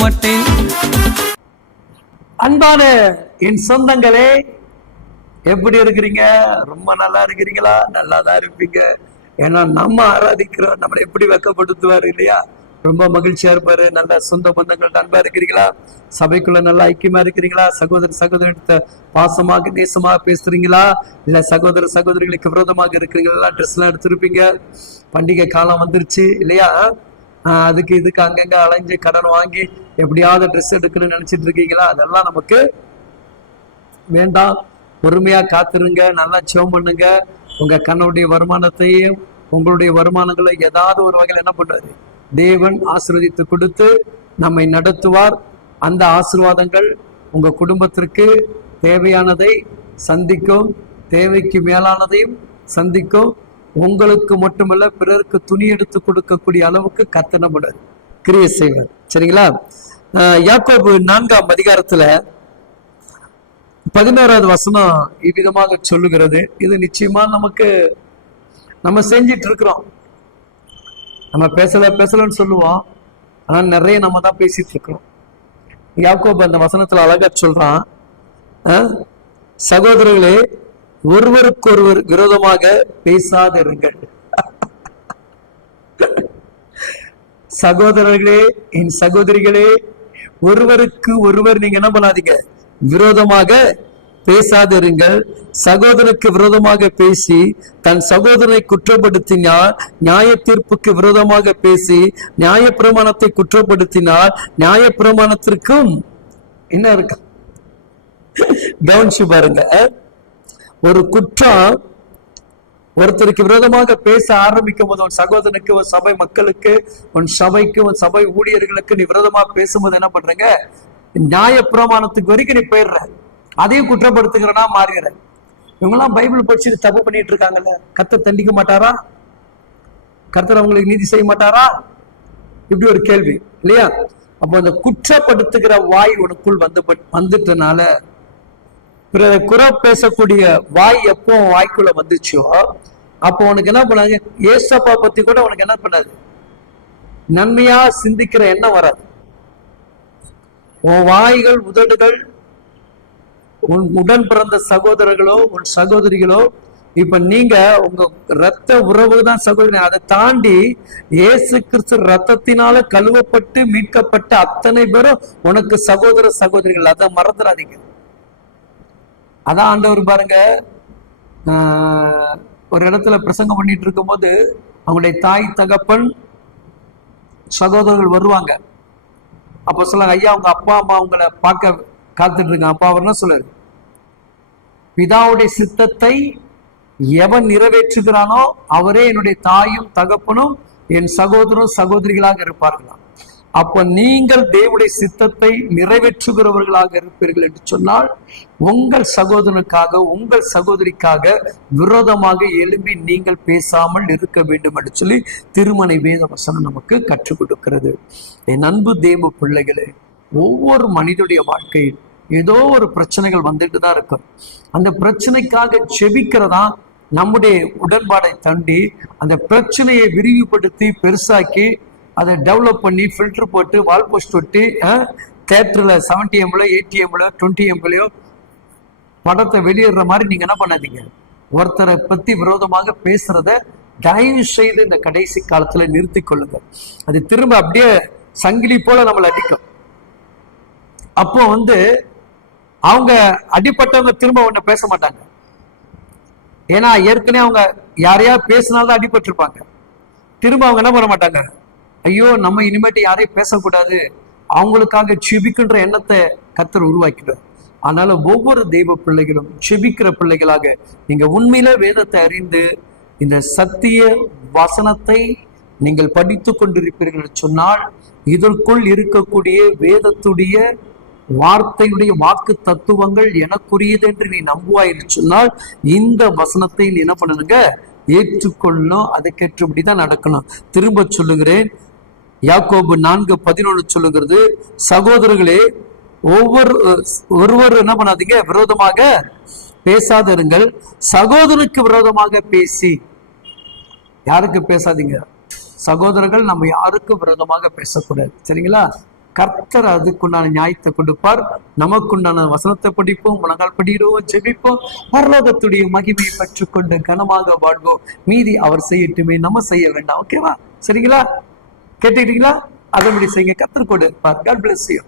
மாட்டேன். அன்பான என் சொந்தங்களே எப்படி இருக்கிறீங்க? ரொம்ப நல்லா இருக்கிறீங்களா? நல்லா தான் இருப்பீங்க. ஏன்னா நம்ம ஆராதிக்கிறோம் நம்மளை எப்படி வெக்கப்படுத்துவார் இல்லையா? ரொம்ப மகிழ்ச்சியா இருப்பாரு. நல்ல சொந்த பந்தங்கள் அன்பா இருக்கிறீங்களா? சபைக்குள்ள நல்லா ஐக்கியமா இருக்கிறீங்களா? சகோதர சகோதரிட்ட பாசமாக நேசமாக பேசுறீங்களா? இல்ல சகோதர சகோதரிகளுக்கு விரோதமாக இருக்கிறீங்களா? ட்ரெஸ் எல்லாம் எடுத்திருப்பீங்க. பண்டிகை காலம் வந்துருச்சு இல்லையா? அதுக்கு இதுக்கு அங்கங்க அலைஞ்சு கடன் வாங்கி எப்படியாவது ட்ரெஸ் எடுக்கணும்னு நினைச்சிட்டு இருக்கீங்களா? அதெல்லாம் நமக்கு வேண்டாம். பொறுமையா காத்திருங்க நல்லா சேவ் பண்ணுங்க. உங்க கண்ணுடைய வருமானத்தையும் உங்களுடைய வருமானங்களை ஏதாவது ஒரு வகையில் என்ன பண்றாரு தேவன் ஆசீர்வதித்து கொடுத்து நம்மை நடத்துவார். அந்த ஆசீர்வாதங்கள் உங்க குடும்பத்திற்கு தேவையானதை சந்திக்கும் தேவைக்கு மேலானதையும் சந்திக்கும். உங்களுக்கு மட்டுமல்ல பிறருக்கு துணி எடுத்து கொடுக்கக்கூடிய அளவுக்கு கத்தனப்படாது கிரியை செய்வார். சரிங்களா? யாக்கோபு நான்காம் அதிகாரத்துல பதினோராவது வசனம் இவ்விதமாக சொல்லுகிறது. இது நிச்சயமா நமக்கு நம்ம செஞ்சிட்டு இருக்கிறோம். நம்ம பேசல பேசலன்னு சொல்லுவோம். ஆனா நிறைய நம்ம தான் பேசிட்டு இருக்கிறோம். யாக்கோபு அந்த வசனத்துல அழகா சொல்றான். சகோதரர்களே ஒருவருக்கொருவர் விரோதமாக பேசாதிருங்கள். சகோதரர்களே என் சகோதரிகளே ஒருவருக்கு ஒருவர் நீங்க என்ன பண்ணாதீங்க. விரோதமாக பேசாதிருங்கள். சகோதரனுக்கு விரோதமாக பேசி தன் சகோதரனை குற்றப்படுத்தினால் நியாய தீர்ப்புக்கு விரோதமாக பேசி நியாயப்பிரமாணத்தை குற்றப்படுத்தினால் நியாயப்பிரமாணத்திற்கும் என்ன இருக்கு? கவனிச்சு பாருங்க ஒரு குற்றம் ஒருத்தருக்கு விரோதமாக பேச ஆரம்பிக்கும் போது உன் சகோதரனுக்கு உன் சபை மக்களுக்கு உன் சபைக்கு உன் சபை ஊழியர்களுக்கு நீ விரோதமா பேசும்போது என்ன பண்றீங்க? நியாய பிரமாணத்துக்கு வரைக்கும் நீ போயிடுற. அதையும் குற்றப்படுத்துகிறனா மாறிடுற இவங்கெல்லாம் பைபிள் படிச்சுட்டு தப்பு பண்ணிட்டு இருக்காங்கல்ல. கத்த தண்டிக்க மாட்டாரா? கர்த்தர் அவங்களுக்கு நீதி செய்ய மாட்டாரா? இப்படி ஒரு கேள்வி இல்லையா? அப்போ அந்த குற்றப்படுத்துகிற வாய் உனக்குள் வந்து வந்துட்டனால பிறரை குறை பேசக்கூடிய வாய் எப்போ உன் வாய்க்குள்ள வந்துச்சோ அப்போ உனக்கு என்ன பண்ணாங்க ஏசப்பா பத்தி கூட உனக்கு என்ன பண்ணாது? நன்மையா சிந்திக்கிற எண்ணம் வராது. உன் வாய்கள் உதடுகள் உன் உடன் பிறந்த சகோதரர்களோ உன் சகோதரிகளோ இப்ப நீங்க உங்க ரத்த உறவு தான் சகோதரி அதை தாண்டி இயேசு கிறிஸ்து ரத்தத்தினால கழுவப்பட்டு மீட்கப்பட்ட அத்தனை பேரும் உனக்கு சகோதர சகோதரிகள். அதை மறந்துடாதீங்க. அதான் ஆண்டவர் பாருங்க ஒரு இடத்துல பிரசங்கம் பண்ணிட்டு இருக்கும்போது அவங்களுடைய தாய் தகப்பன் சகோதரர்கள் வருவாங்க. அப்போ சொல்லுங்க ஐயா அவங்க அப்பா அம்மா அவங்கள பார்க்க காத்துட்டு இருக்காங்க. அப்பா அவர் என்ன சொல்லுது பிதாவுடைய சித்தத்தை எவன் நிறைவேற்றுகிறானோ அவரே என்னுடைய தாயும் தகப்பனும் என் சகோதரரும் சகோதரிகளாக இருப்பார்களாம். அப்ப நீங்கள் தேவனுடைய சித்தத்தை நிறைவேற்றுகிறவர்களாக இருப்பீர்கள் என்று சொன்னால் உங்கள் சகோதரனுக்காக உங்கள் சகோதரிக்காக விரோதமாக எழும்பி நீங்கள் பேசாமல் இருக்க வேண்டும் என்று சொல்லி திருமணை வேத வசனம் நமக்கு கற்றுக் கொடுக்கிறது. என் அன்பு தேவ பிள்ளைகளே ஒவ்வொரு மனிதனுடைய வாழ்க்கையில் ஏதோ ஒரு பிரச்சனைகள் வந்துட்டு தான் இருக்கும். அந்த பிரச்சனைக்காக செபிக்கிறதா நம்முடைய உடன்பாடை தண்டி அந்த பிரச்சனையை விரிவுபடுத்தி பெருசாக்கி அதை டெவலப் பண்ணி ஃபில்டர் போட்டு வால் போஸ்ட் ஒட்டி தேட்டரில் செவன்டி எம்ல எயிட்டி எம்ல டுவெண்ட்டி எம்லையோ படத்தை வெளியிடுற மாதிரி நீங்க என்ன பண்ணாதீங்க. ஒருத்தரை பற்றி விரோதமாக பேசுறத தயவு செய்து இந்த கடைசி காலத்தில் நிறுத்தி கொள்ளுங்க. அது திரும்ப அப்படியே சங்கிலி போல நம்மளை அடிக்கும். அப்போ வந்து அவங்க அடிப்பட்டவங்க திரும்ப ஒன்று பேச மாட்டாங்க. ஏன்னா ஏற்கனவே அவங்க யாரையா பேசினால்தான் அடிபட்டிருப்பாங்க. திரும்ப அவங்க என்ன பண்ண மாட்டாங்க? ஐயோ நம்ம இனிமேட்டு யாரையும் பேசக்கூடாது. அவங்களுக்காக செபிக்கின்ற எண்ணத்தை கத்தர் உருவாக்கிட்டார். அதனால ஒவ்வொரு தெய்வ பிள்ளைகளும் செபிக்கிற பிள்ளைகளாக நீங்க உண்மையில வேதத்தை அறிந்து இந்த சத்திய வசனத்தை நீங்கள் படித்து கொண்டிருப்பீர்கள் சொன்னால் இதற்குள் இருக்கக்கூடிய வேதத்துடைய வார்த்தையுடைய வாக்கு தத்துவங்கள் எனக்குரியது என்று நீ நம்புவாயிரு சொன்னால் இந்த வசனத்தை நீ என்ன பண்ணணுங்க? ஏற்றுக்கொள்ளணும் அதுக்கேற்றபடி தான் நடக்கணும். திரும்ப சொல்லுகிறேன் யாக்கோபு நான்கு பதினொன்று சொல்லுகிறது சகோதரர்களே ஒவ்வொரு ஒருவர் என்ன பண்ணாதீங்க விரோதமாக பேசாதிருங்கள். சகோதரனுக்கு விரோதமாக பேசி. யாருக்கு பேசாதீங்க? சகோதரர்கள் நம்ம யாருக்கும் விரோதமாக பேசக்கூடாது. சரிங்களா? கர்த்தர் அதுக்குண்டான நியாயத்தை கொடுப்பார். நமக்குண்டான வசனத்தை படிப்போம் முழங்கால் படிக்கிறோம் ஜெபிப்போம். பரலோகத்துடைய மகிமையை பெற்றுக்கொண்டு கனமாக வாழ்வோம். மீதி அவர் செய்யட்டுமே நம்ம செய்ய வேண்டாம். ஓகேவா சரிங்களா? கேட்டுக்கிட்டீங்களா? அதன்படி செய்யுங்க கத்திரக்கோடு காட். Bless you